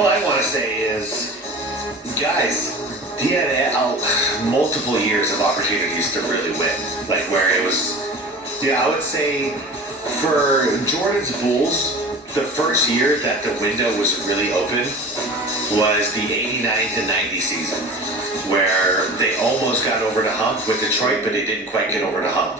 all I want to say is, guys, he had multiple years of opportunities to really win. Like where it was, I would say for Jordan's Bulls, the first year that the window was really open was the 89 to 90 season, where they almost got over the hump with Detroit, but they didn't quite get over the hump.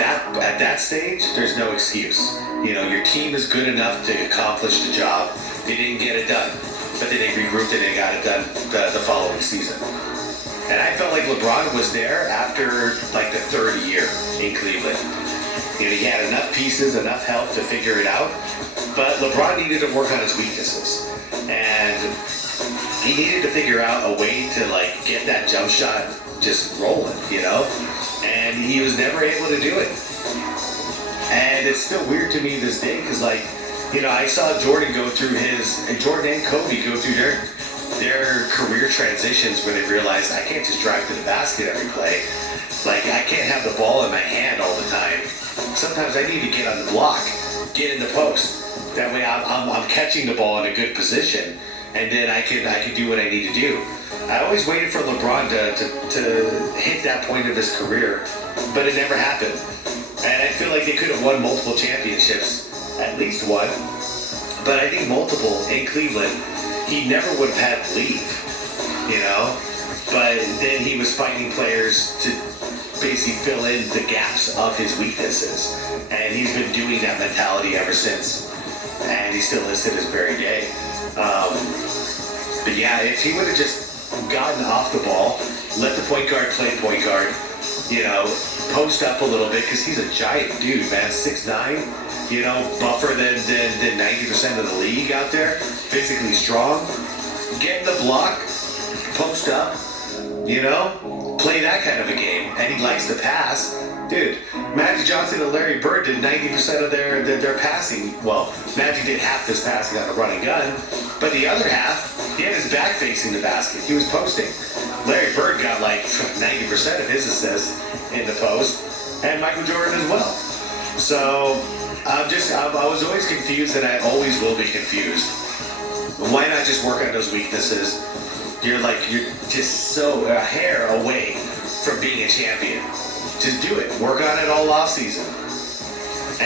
At that stage, there's no excuse. Your team is good enough to accomplish the job. They didn't get it done, but then they regrouped and they got it done the following season. And I felt like LeBron was there after like the third year in Cleveland. He had enough pieces, enough help to figure it out, but LeBron needed to work on his weaknesses. And he needed to figure out a way to get that jump shot just rolling, and he was never able to do it. And it's still weird to me this day because I saw Jordan go through Jordan and Kobe go through their career transitions where they realized I can't just drive to the basket every play. I can't have the ball in my hand all the time. Sometimes I need to get on the block, get in the post. That way I'm catching the ball in a good position, and then I can do what I need to do. I always waited for LeBron to hit that point of his career, but it never happened. And I feel like they could have won multiple championships, at least one, but I think multiple in Cleveland. He never would have had to leave, but then he was finding players to basically fill in the gaps of his weaknesses, and he's been doing that mentality ever since, and he still is to this very day. But yeah, if he would have just gotten off the ball, let the point guard play point guard, post up a little bit, because he's a giant dude, man, 6'9", buffer than 90% of the league out there, physically strong, get in the block, post up, play that kind of a game, and he likes to pass. Dude, Magic Johnson and Larry Bird did 90% of their passing. Well, Magic did half his passing on a run and gun, but the other half, he had his back facing the basket. He was posting. Larry Bird got 90% of his assists in the post, and Michael Jordan as well. So I was always confused, and I always will be confused. Why not just work on those weaknesses? You're just so a hair away from being a champion. Just do it. Work on it all off season.